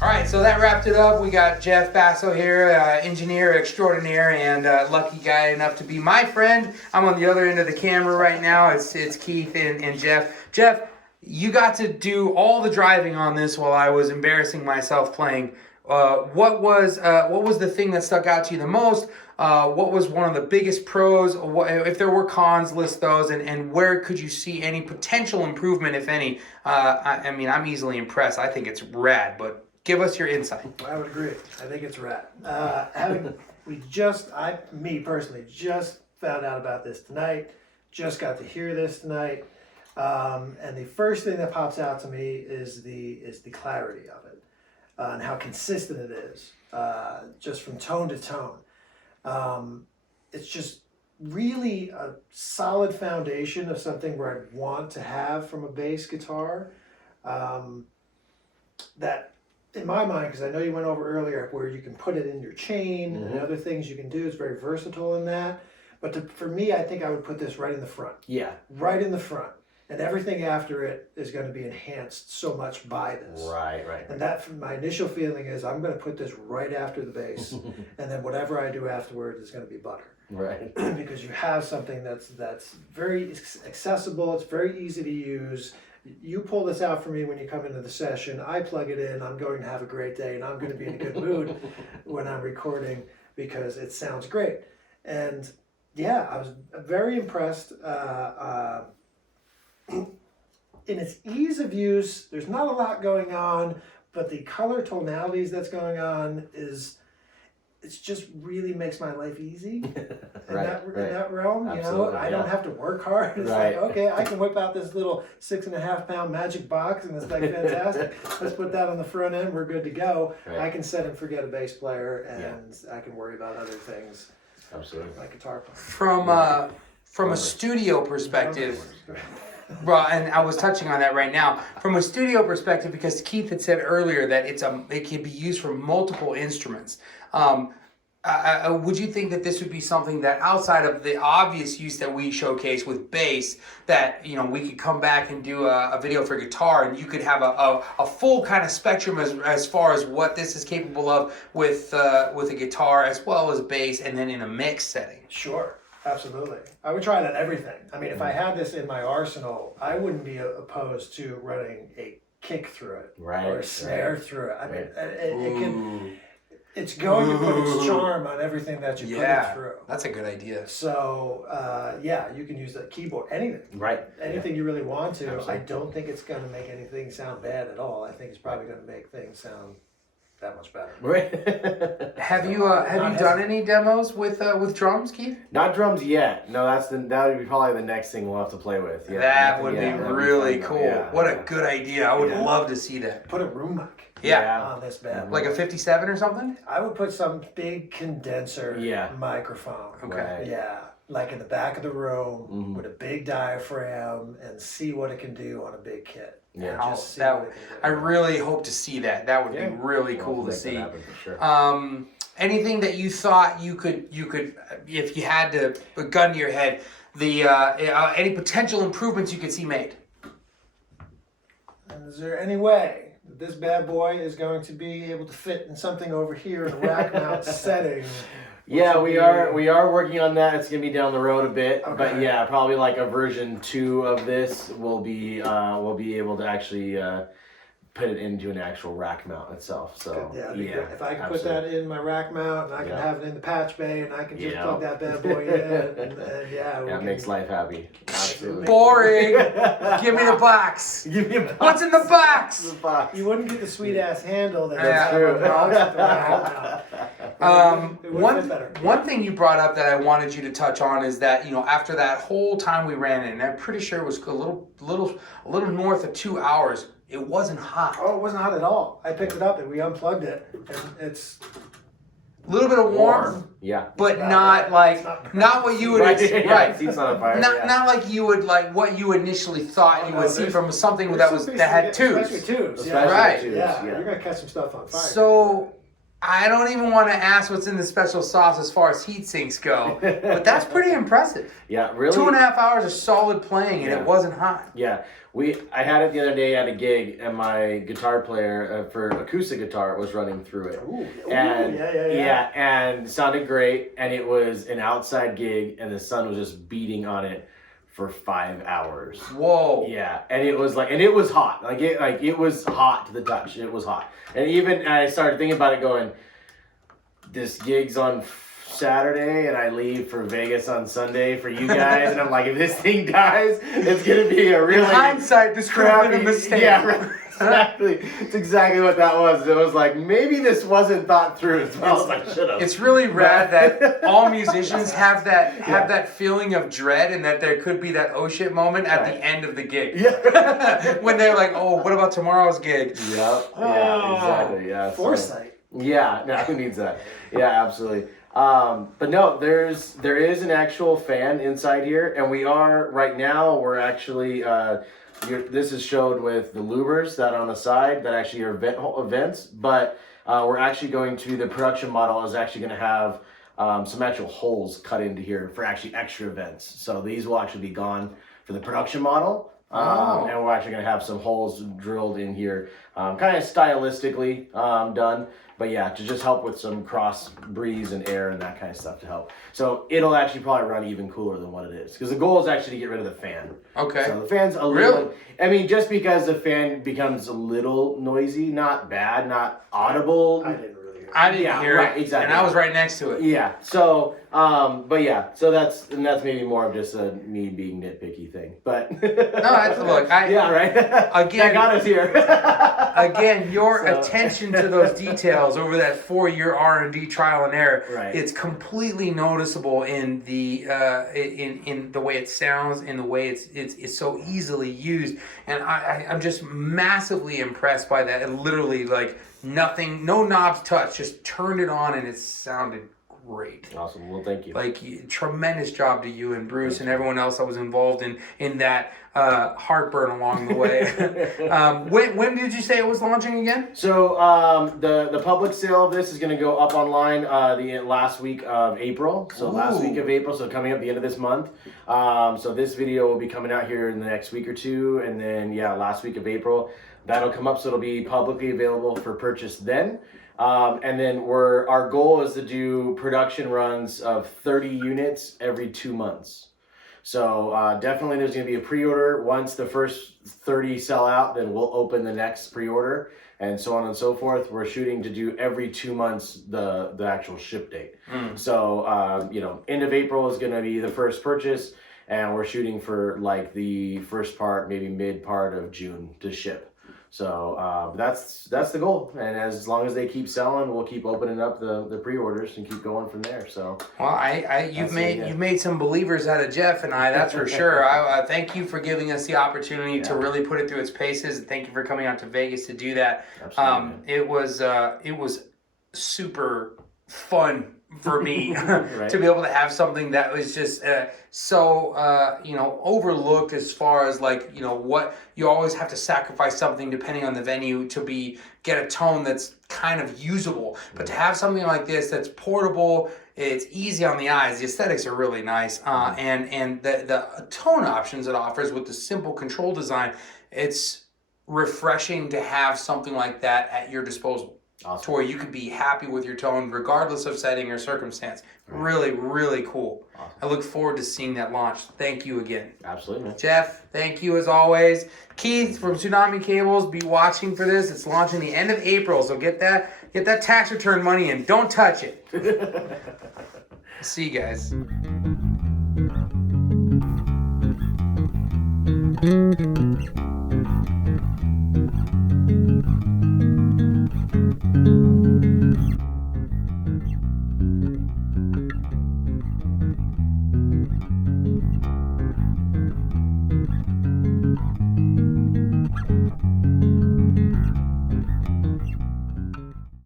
All right, so that wrapped it up. We got Jeff Basso here, engineer extraordinaire and lucky guy enough to be my friend. I'm on the other end of the camera right now. It's Keith and Jeff. Jeff, you got to do all the driving on this while I was embarrassing myself playing. What was the thing that stuck out to you the most? What was one of the biggest pros? If there were cons, list those, and where could you see any potential improvement, if any? I mean, I'm easily impressed. I think it's rad, but give us your insight. I would agree. I think it's rad. Me personally, just found out about this tonight. Just got to hear this tonight. And the first thing that pops out to me is the clarity of it, and how consistent it is, just from tone to tone. It's just really a solid foundation of something where I'd want to have from a bass guitar. That, in my mind, because I know you went over earlier where you can put it in your chain and other things you can do. It's very versatile in that. But for me, I think I would put this right in the front. Yeah. Right in the front. And everything after it is going to be enhanced so much by this. Right. And that, my initial feeling is I'm going to put this right after the bass, and then whatever I do afterwards is going to be butter. Right. Because you have something that's very accessible. It's very easy to use. You pull this out for me when you come into the session. I plug it in. I'm going to have a great day, and I'm going to be in a good mood when I'm recording because it sounds great. And yeah, I was very impressed. In its ease of use, there's not a lot going on, but the color tonalities that's going on it just really makes my life easy in that realm. Absolutely, you know, I don't have to work hard. It's like, okay, I can whip out this little 6.5 pound magic box, and it's like fantastic. Let's put that on the front end. We're good to go. Right. I can set and forget a bass player, and I can worry about other things. Absolutely. Like guitar playing. From a studio perspective. Well, and I was touching on that right now. From a studio perspective, because Keith had said earlier that it can be used for multiple instruments. Would you think that this would be something that, outside of the obvious use that we showcase with bass, that we could come back and do a video for guitar, and you could have a full kind of spectrum as far as what this is capable of with a guitar as well as bass, and then in a mix setting? Sure. Absolutely. I would try it on everything. I mean, if I had this in my arsenal, I wouldn't be opposed to running a kick through it or a snare through it. I mean, it's going to put its charm on everything that you put it through. That's a good idea. So, you can use the keyboard, anything. Right. Anything you really want to. Absolutely. I don't think it's going to make anything sound bad at all. I think it's probably going to make things sound that much better. Right. Have you done any demos with drums, Keith? Not drums yet. No, that would be probably the next thing we'll have to play with. Yeah, that would be really cool. Yeah. What a good idea. I would love to see that. Put a room mic on this bad. Like a 57 or something? I would put some big condenser microphone. Okay. Yeah. Like in the back of the room with a big diaphragm, and see what it can do on a big kit. Yeah. I really hope to see that. That would be really cool to see. For sure. Anything that you thought you could, if you had a gun to your head, any potential improvements you could see made? And is there any way that this bad boy is going to be able to fit in something over here in a rack mount setting? Yeah, we are working on that. It's gonna be down the road a bit, but Okay. probably like a version 2 of this will be we'll be able to actually put it into an actual rack mount itself. So if I can put that in my rack mount, and I can have it in the patch bay, and I can just plug that bad boy in, and that makes life happy. Absolutely. Boring. Give me the box. Give me a box. What's in the box? The box. You wouldn't get the sweet ass handle that That's true. One thing you brought up that I wanted you to touch on is that after that whole time we ran it, and I'm pretty sure it was a little north of 2 hours, it wasn't hot. Oh, it wasn't hot at all. I picked it up and we unplugged it, and it's A little bit of warmth, but not what you would Seat's not on fire. not like you would what you initially thought you would see from something that had tubes. Especially tubes. Especially right. tubes, Yeah, you're gonna catch some stuff on fire. So, I don't even want to ask what's in the special sauce as far as heat sinks go, but that's pretty impressive. Yeah, really. 2.5 hours of solid playing, and it wasn't hot. Yeah, I had it the other day at a gig, and my guitar player for acoustic guitar was running through it. Ooh, and yeah. And it sounded great, and it was an outside gig, and the sun was just beating on it for 5 hours. Whoa. Yeah, and it was like, and it was hot. It was hot to the touch. It was hot, and even I started thinking about it, going, this gig's on Saturday, and I leave for Vegas on Sunday for you guys, and I'm like, if this thing dies, it's gonna be a really in hindsight, this could have been a mistake. Yeah, right. Exactly. It's exactly what that was. It was like, maybe this wasn't thought through as well as I should have. It's really rad that all musicians have that feeling of dread, and that there could be that oh shit moment at the end of the gig. Yeah. When they're like, oh, what about tomorrow's gig? Yep. Yeah, exactly. Yeah. Foresight. Yeah, no, who needs that? Yeah, absolutely. But no, there is an actual fan inside here, and we're actually this is showed with the louvers that are on the side that actually are events, but we're actually going to, the production model is actually going to have some actual holes cut into here for actually extra events. So these will actually be gone for the production model. And we're actually going to have some holes drilled in here, kind of stylistically done. But yeah, to just help with some cross breeze and air and that kind of stuff to help. So it'll actually probably run even cooler than what it is. Because the goal is actually to get rid of the fan. Okay. So the fan's a little... Really? I mean, just because the fan becomes a little noisy, not bad, not audible. I didn't really hear it. I didn't hear it, exactly. and I was right next to it. Yeah. So, but yeah. So that's maybe more of just a me being nitpicky thing. But No, that's look. yeah, right. Again, that got us here. Again, your attention to those details over that 4-year R&D trial and error, Right. it's completely noticeable in the in the way it sounds, in the way it's so easily used, and I'm just massively impressed by that. It literally, like, nothing, no knobs touched, just turned it on and it sounded great. Awesome. Well, thank you. Like, tremendous job to you and Bruce and everyone else that was involved in that heartburn along the way. When did you say it was launching again? So the public sale of this is going to go up online the last week of April. So last week of April, so coming up the end of this month. So this video will be coming out here in the next week or two, and then last week of April that'll come up. So it'll be publicly available for purchase then. And then our goal is to do production runs of 30 units every 2 months. So definitely there's going to be a pre-order. Once the first 30 sell out, then we'll open the next pre-order, and so on and so forth. We're shooting to do every 2 months the actual ship date. So end of April is going to be the first purchase, and we're shooting for like the first part, maybe mid part of June to ship. So that's the goal, and as long as they keep selling, we'll keep opening up the pre-orders and keep going from there. So well, you've made some believers out of Jeff and I, that's for sure. I thank you for giving us the opportunity to really put it through its paces, and thank you for coming out to Vegas to do that. Absolutely. It was super fun for me Right. to be able to have something that was just so overlooked, as far as, like, what you always have to sacrifice something depending on the venue to get a tone that's kind of usable, but to have something like this that's portable, it's easy on the eyes, the aesthetics are really nice, and the tone options it offers with the simple control design, it's refreshing to have something like that at your disposal. Awesome. To where you could be happy with your tone regardless of setting or circumstance. Really, really cool. Awesome. I look forward to seeing that launch. Thank you again. Absolutely, man. Jeff, thank you as always. Keith from Tsunami Cables, be watching for this. It's launching the end of April, so get that tax return money in. Don't touch it. See you guys.